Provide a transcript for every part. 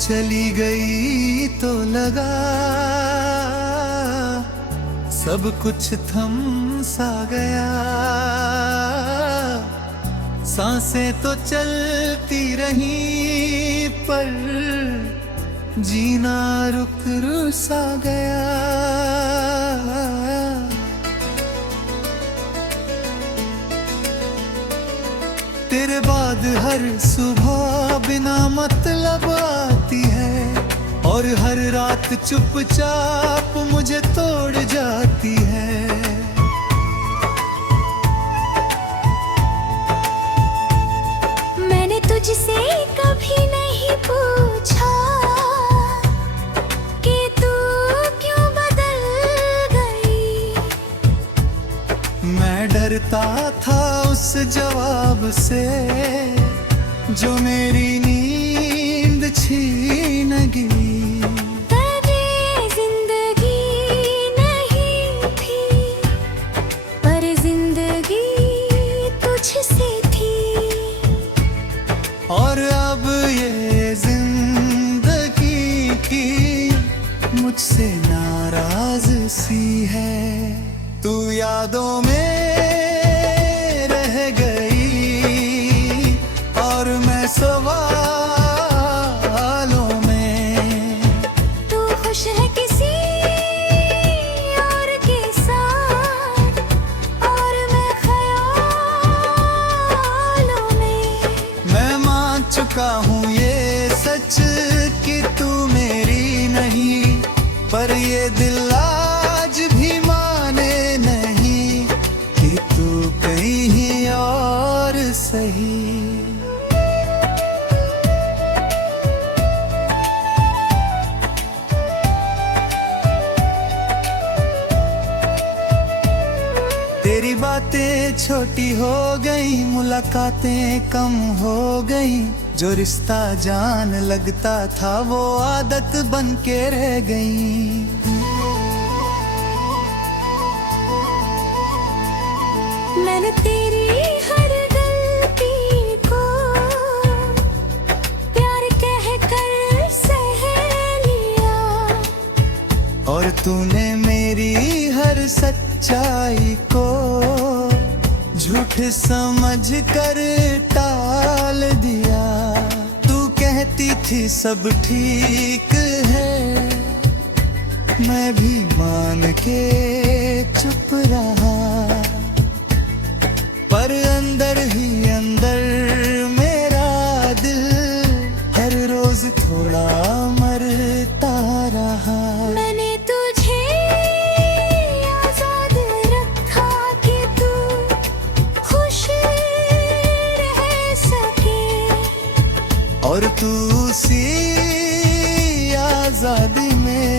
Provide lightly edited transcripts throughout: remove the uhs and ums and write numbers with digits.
चली गई तो लगा सब कुछ थम सा गया। सांसें तो चलती रही पर जीना रुक सा गया। तेरे बाद हर सुबह बिना मतलब आती है और हर रात चुपचाप मुझे तोड़ जाती है। मैंने तुझसे कभी नहीं पूछा कि तू क्यों बदल गई। मैं डरता था उस जवाब से जो मेरी नींद छीन गई। पर ये जिंदगी नहीं थी, पर जिंदगी तुझसे थी। और अब ये जिंदगी की मुझसे नाराज सी है। तू यादों में रह गई और मैं सवालों में। तू खुश है किसी और के साथ और मैं ख्यालों में। मैं मान चुका हूँ ये सच कि तू मेरी नहीं, पर ये दिल आज भी माने नहीं कि तू कहीं और सही। तेरी बातें छोटी हो गई, मुलाकातें कम हो गई। जो रिश्ता जान लगता था वो आदत बन के रह गई। मैंने तेरी हर गलती को प्यार कह कर सह लिया और तूने मेरी हर सच्चाई को झूठ समझ कर टाल दिया। तू कहती थी सब ठीक है, मैं भी मान के चुप रहा। पर अंदर ही अंदर मेरा दिल हर रोज थोड़ा मरता रहा। मैंने तुझे आजाद रखा कि तू खुश रह सके और तू उसी आजादी में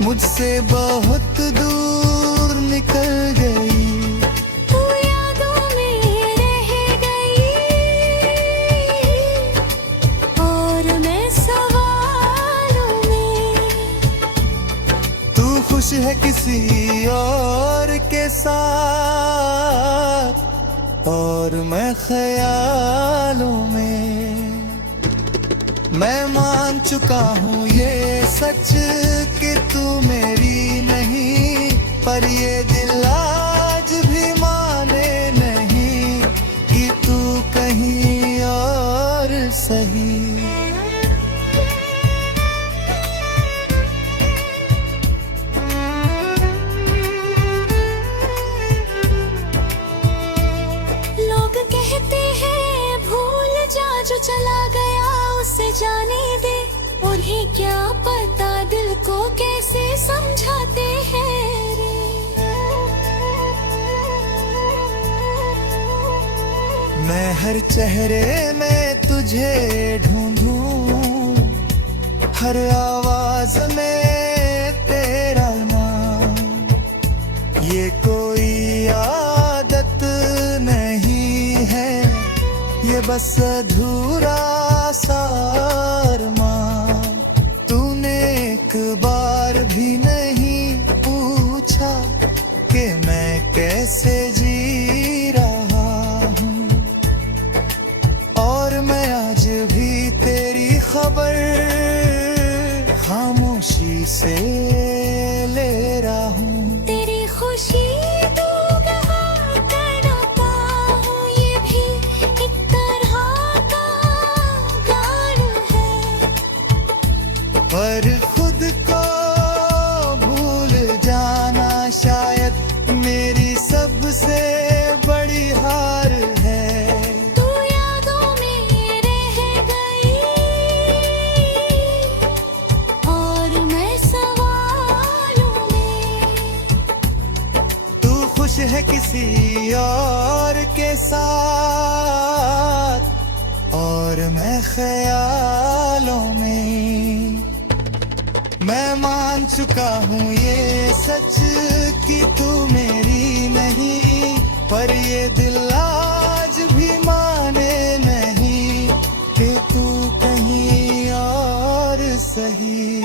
मुझसे बहुत दूर निकल गई। तू यादों में रह गई और मैं सवालों में। तू खुश है किसी और के साथ और मैं ख्यालों में। मैं मान चुका हूँ ये सच कि तू मेरी नहीं, पर ये दिल आज भी माने नहीं कि तू कहीं और सही। लोग कहते हैं भूल जा जो चला गया उसे जाने दे। उन्हें क्या पता दिल को कैसे समझाते हैं रे। मैं हर चेहरे में तुझे ढूंढूं, हर आवाज में तेरा नाम। ये कोई आदत नहीं है, ये बस अधूरा सा अरमान। तूने एक बार भी नहीं पूछा कि मैं कैसे जी रहा हूँ, और मैं आज भी तेरी खबर खामोशी से ले रहा हूँ। तेरी खुशी तू गवा कर पाऊं, ये भी एक तरह का गान है। पर खुद को भूल जाना शायद मेरी सबसे बड़ी हार है। तू यादों में रह गई और मैं सवालों में। तू खुश है किसी और के साथ और मैं ख्यालों में। मैं मान चुका हूँ ये सच कि तू मेरी नहीं, पर ये दिल आज भी माने नहीं कि तू कहीं और सही।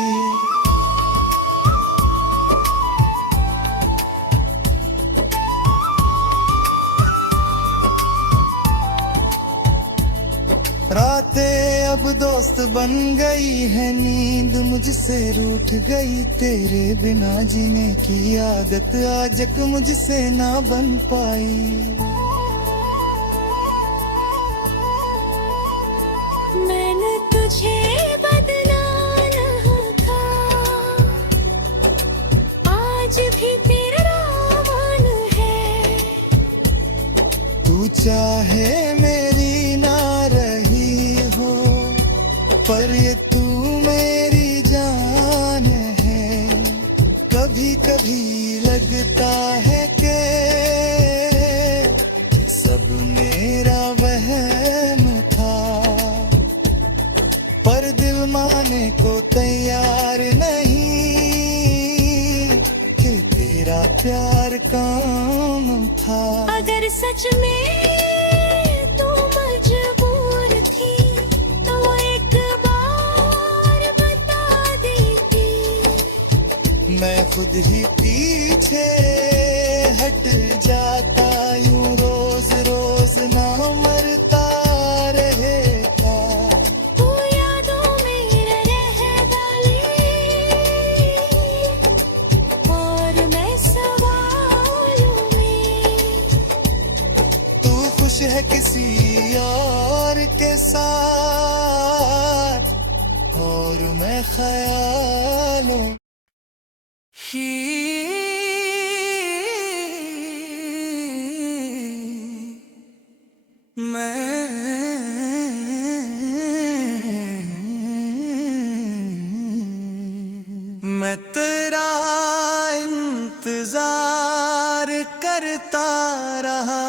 रातें अब दोस्त बन गई है, नींद मुझसे रूठ गई। तेरे बिना जीने की आदत आज तक मुझसे ना बन पाई। मैंने तुझे बदला ना था, आज भी तेरा मन है। तू चाहे मेरी ना रही हो, पर ये तू मेरी जान है। कभी कभी लगता है कि सब मेरा वहम था, पर दिल माने को तैयार नहीं कि तेरा प्यार काम था। अगर सच में तू मजबूर थी तो एक बार बता देती। मैं खुद ही पीछे हट जाता, यूं रोज रोज ना मरता रहेगा। तू यादों में रह गई और मैं सवालों में। तू खुश है किसी और के साथ और मैं ख्यालों मैं तेरा इंतजार करता रहा।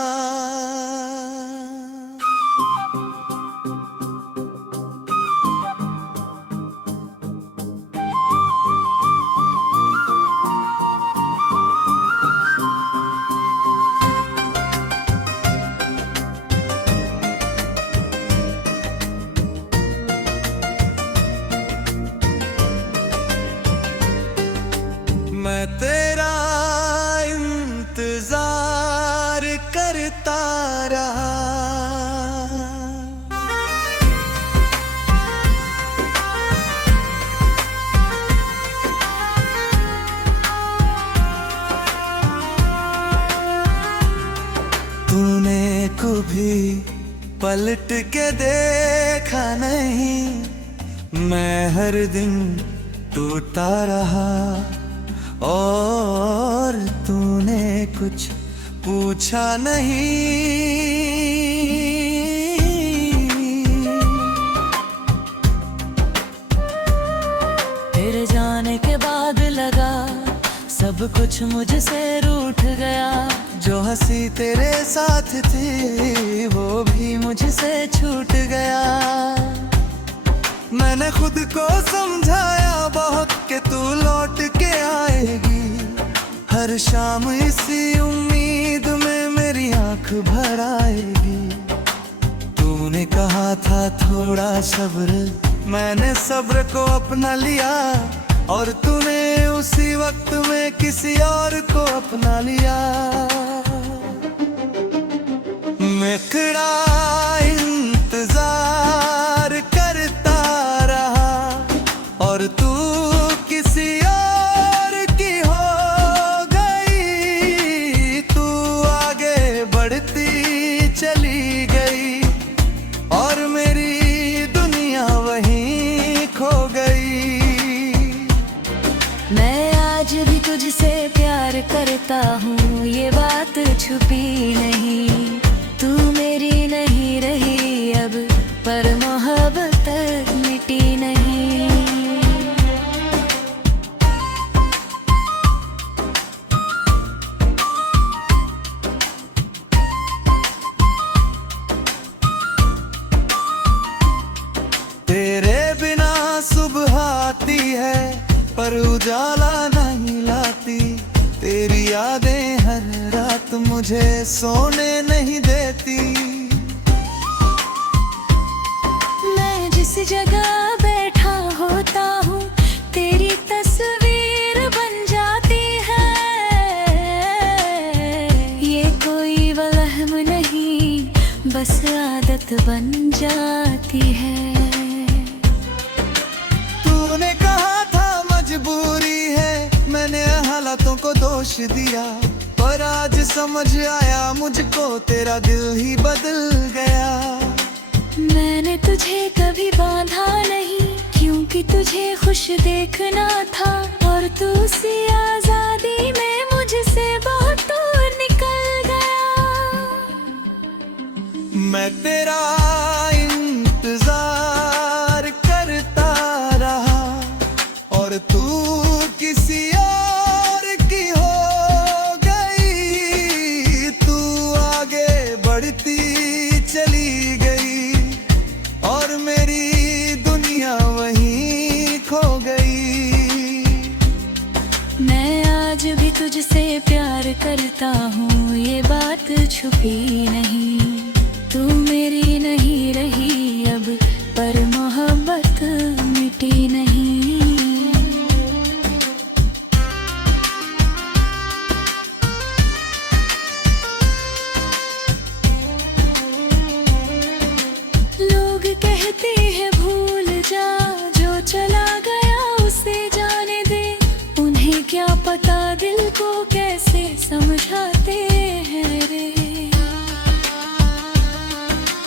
मैं तेरा इंतजार करता रहा। तूने कभी पलट के देखा नहीं, मैं हर दिन टूटा रहा। और तूने कुछ पूछा नहीं। तेरे जाने के बाद लगा सब कुछ मुझसे रूठ गया। जो हंसी तेरे साथ थी वो भी मुझसे छूट गया। मैंने खुद को समझाया बहुत कि तू लौट के आएगी। हर शाम इसी उम्मीद में मेरी आंख भर आएगी। तूने कहा था थोड़ा सब्र, मैंने सब्र को अपना लिया। और तूने उसी वक्त में किसी और को अपना लिया। मैं खड़ा इंतजार करता रहा और तू करता हूँ ये बात छुपी नहीं। तू मेरी नहीं रही अब, पर मोहब्बत मिटी नहीं। तेरे बिना सुबह आती है पर उजाला नहीं लाती। तेरी यादें हर रात मुझे सोने नहीं देती। मैं जिस जगह बैठा होता हूँ तेरी तस्वीर बन जाती है। ये कोई वहम नहीं, बस आदत बन जाती है। तूने कहा था मजबूरी है, मैंने हालातों को दोष दिया। पर आज समझ आया मुझको तेरा दिल ही बदल गया। मैंने तुझे कभी बांधा नहीं, क्योंकि तुझे खुश देखना था। और तू उसी आजादी में मुझसे बहुत दूर निकल गया। मैं तेरा इंतजार करता रहा और तू किसी और की हो गई। तू आगे बढ़ती चली गई और मेरी दुनिया वहीं खो गई। मैं आज भी तुझसे प्यार करता हूँ ये बात छुपी नहीं। तू मेरी नहीं रही अब, पर मोहब्बत मिटी नहीं। लोग कहते हैं भूल जा, जो चला गया उसे जाने दे। उन्हें क्या पता दिल को कैसे समझाते हैं रे।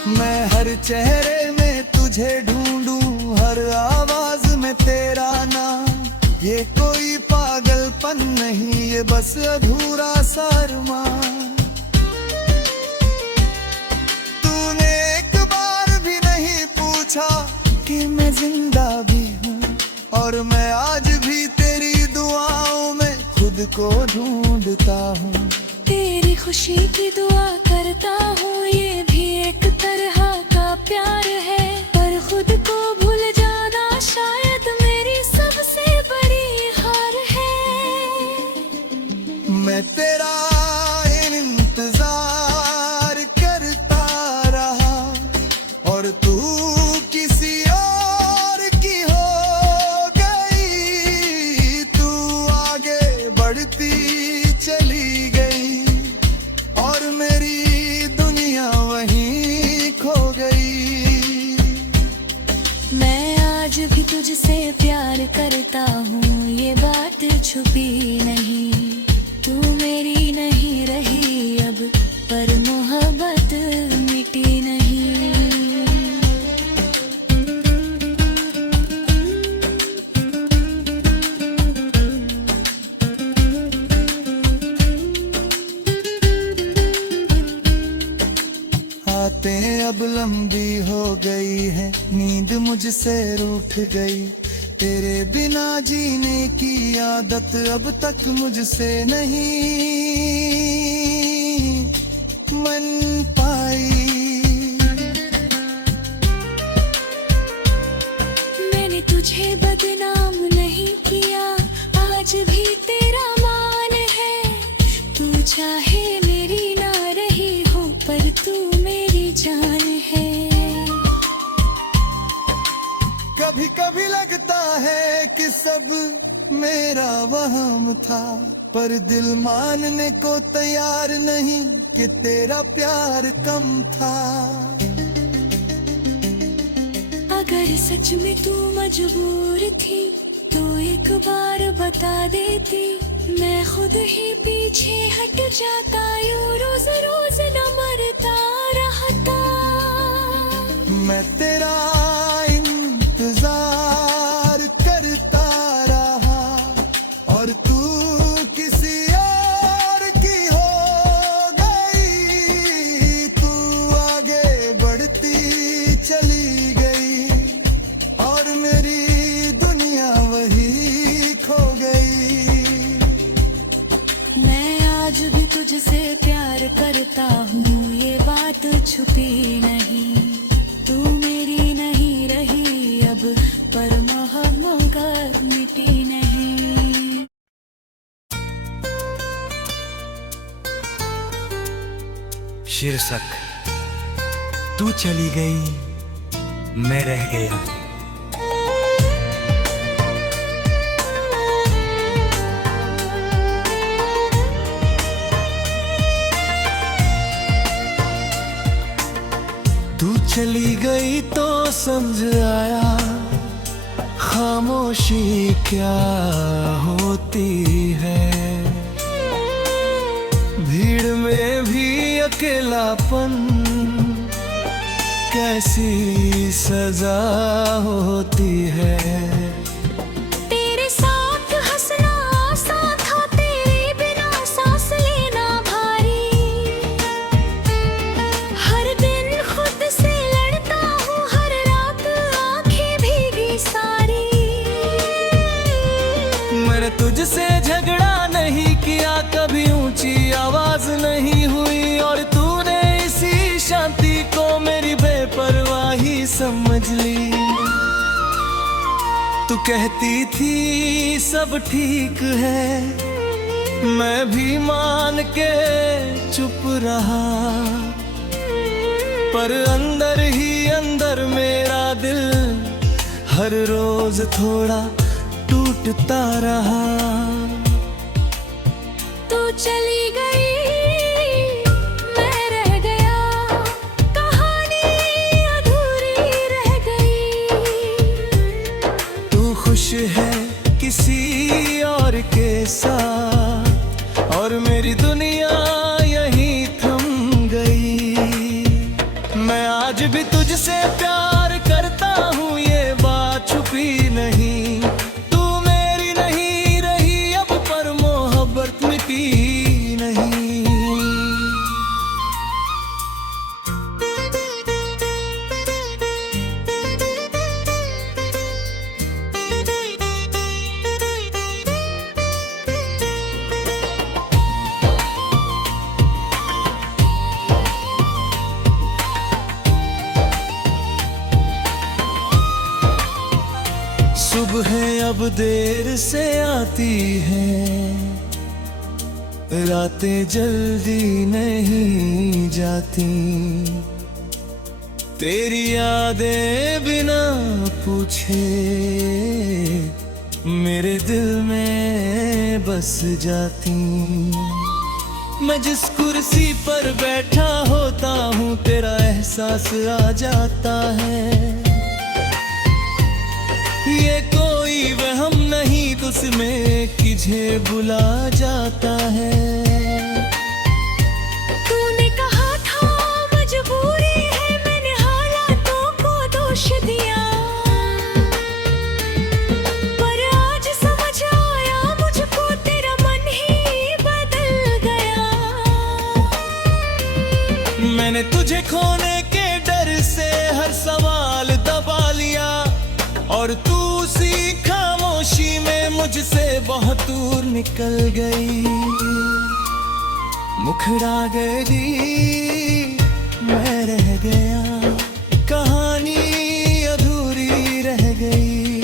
मैं हर चेहरे में तुझे ढूंढूं, हर आवाज में तेरा नाम। ये कोई पागलपन नहीं, ये बस अधूरा सा अरमान। तूने एक बार भी नहीं पूछा कि मैं जिंदा भी हूँ, और मैं आज भी तेरी दुआओं में खुद को ढूंढता हूँ। तेरी खुशी की दुआ करता हूँ, ये भी एक तरह का प्यार है। पर खुद को भूल जाना शायद मेरी सबसे बड़ी हार है। मैं तेरा इंतजार करता रहा और तू किसी और की हो गई। तू आगे बढ़ती चली गई और मेरी दुनिया वहीं खो गई। मैं आज भी तुझसे प्यार करता हूँ ये बात छुपी नहीं। तू मेरी नहीं रही अब, पर मोहब्बत मिटी नहीं। बातें अब लंबी हो गई है, नींद मुझसे रूठ गई। तेरे बिना जीने की आदत अब तक मुझसे नहीं मन पाई। मैंने तुझे बदनाम नहीं किया, आज भी तेरा मान है। तू चाहे मेरी ना रही हो, पर तू मेरी जान है। कभी कभी लगता है कि सब मेरा वहम था, पर दिल मानने को तैयार नहीं कि तेरा प्यार कम था। अगर सच में तू मजबूर थी तो एक बार बता देती, मैं खुद ही पीछे हट जाता, यूं रोज रोज न मरता रहता। मैं तेरा इंतजार करता रहा और तू किसी और शीर्षक तू चली गई मैं रह गया। तू चली गई तो समझ आया खामोशी क्या होती है। भीड़ में भी अकेलापन कैसी सजा होती है। तेरे साथ हंसना आसान था, तेरे बिना सांस लेना भारी। हर दिन खुद से लड़ता हूँ, हर रात आंखें भीगी सारी। मैंने तुझसे झगड़ा नहीं किया, कभी ऊंची आवाज नहीं हुई, और तूने इसी शांति को मेरी बेपरवाही समझ ली। तू कहती थी सब ठीक है, मैं भी मान के चुप रहा, पर अंदर ही अंदर मेरा दिल हर रोज थोड़ा टूटता रहा। तू चली गई मैं रह गया, कहानी अधूरी रह गई। तू खुश है किसी और के साथ, और मेरी दुनिया यहीं थम गई। मैं आज भी तुझसे प्यार करता हूँ, ये बात छुपी नहीं। तू मेरी नहीं रही अब, पर मोहब्बत मिटी नहीं। सुबह अब देर से आती हैं, रातें जल्दी नहीं जाती। तेरी यादें बिना पूछे मेरे दिल में बस जाती। मैं जिस कुर्सी पर बैठा होता हूँ, तेरा एहसास आ जाता है। ये कोई वहम नहीं तुझमें किझे बुला जाता है। तूने कहा था मजबूरी है, मैंने हालातों को दोष दिया, पर आज समझ आया मुझको तेरा मन ही बदल गया। मैंने तुझे खोने के डर से हर सवाल दबा लिया, और तू उसी खामोशी में मुझसे बहुत दूर निकल गई। मुखड़ा गई मैं रह गया, कहानी अधूरी रह गई।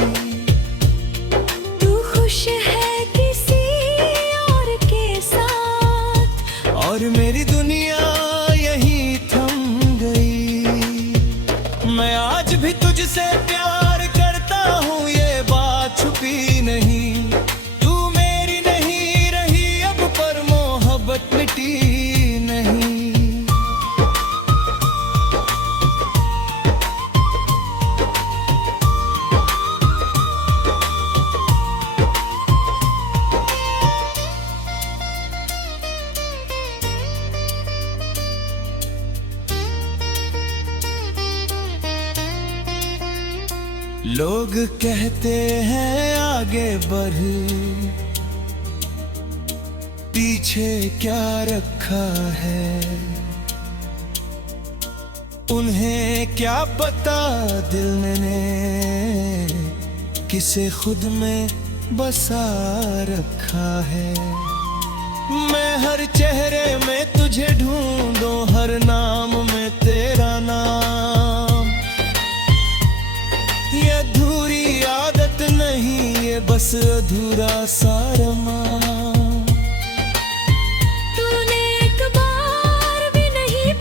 तू खुश है किसी और के साथ, और मेरी दुनिया यहीं थम गई। मैं आज भी तुझसे प्यार करता हूँ, ये बात छुपी नहीं। तू मेरी नहीं रही अब, पर मोहब्बत मिटी नहीं। लोग कहते हैं आगे बढ़, पीछे क्या रखा है। उन्हें क्या पता दिल ने किसे खुद में बसा रखा है। मैं हर चेहरे में तुझे ढूंढूं, हर नाम में तेरा नाम। ये अधूरी आदत नहीं, ये बस अधूरा सा अरमान। तूने एक बार भी नहीं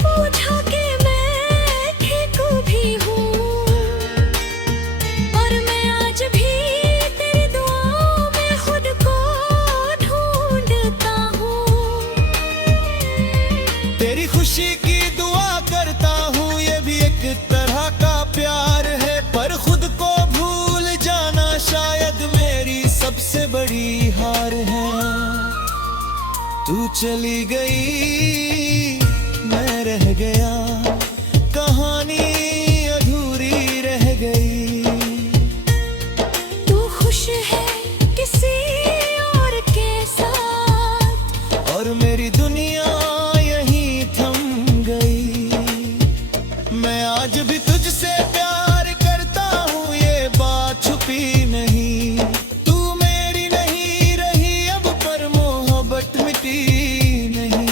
मेरी हार है। तू चली गई, मैं रह गया, कहानी अधूरी रह गई। तू खुश है किसी और के साथ, और मेरी दुनिया यहीं थम गई। मैं आज भी तुझसे प्यार करता हूँ, ये बात छुपी नहीं। तू मेरी नहीं रही अब, पर मोहब्बत मिटी नहीं।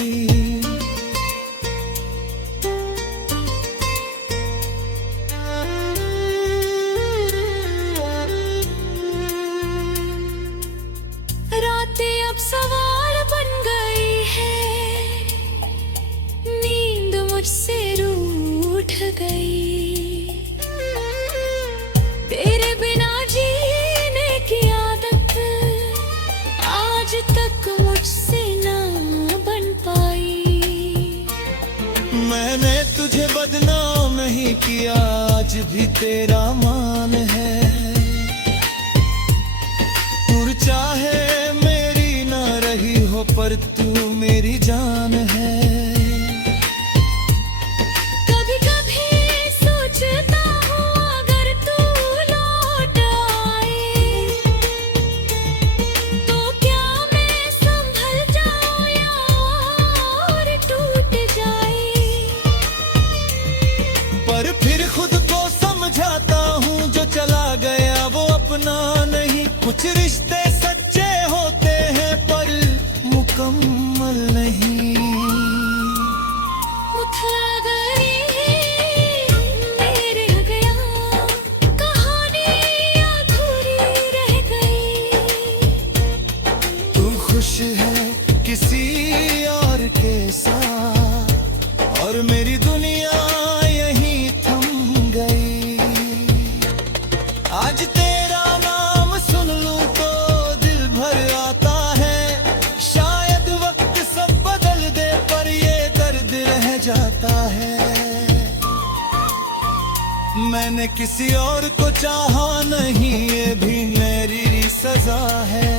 रातें अब सवाल बन गई है, नींद मुझसे रूठ गई। तेरे बिना जीने की आदत आज तक मुझसे ना बन पाई। मैंने तुझे बदनाम नहीं किया, आज भी तेरा मान है। तू चाहे मेरी ना रही हो, पर तू मेरी जान है। कभी कभी सोचता हूँ अगर तू लौट आए, तो क्या मैं संभल जाऊँ या और टूट जाए। पर फिर खुद को समझाता हूँ, जो चला गया वो अपना नहीं। कुछ रिश्ते सच्चे होते हैं, पर मुकम्मल नहीं। मुखला गई, मैं रह गया, कहानी अधूरी रह गई। तू खुश है किसी और के साथ, और मेरी दुनिया यहीं थम गई। आज तेरा नाम सुन लूं तो दिल भर आता है। शायद वक्त सब बदल दे, पर ये दर्द रह जाता है। मैंने किसी और को चाहा नहीं, ये भी मेरी सजा है।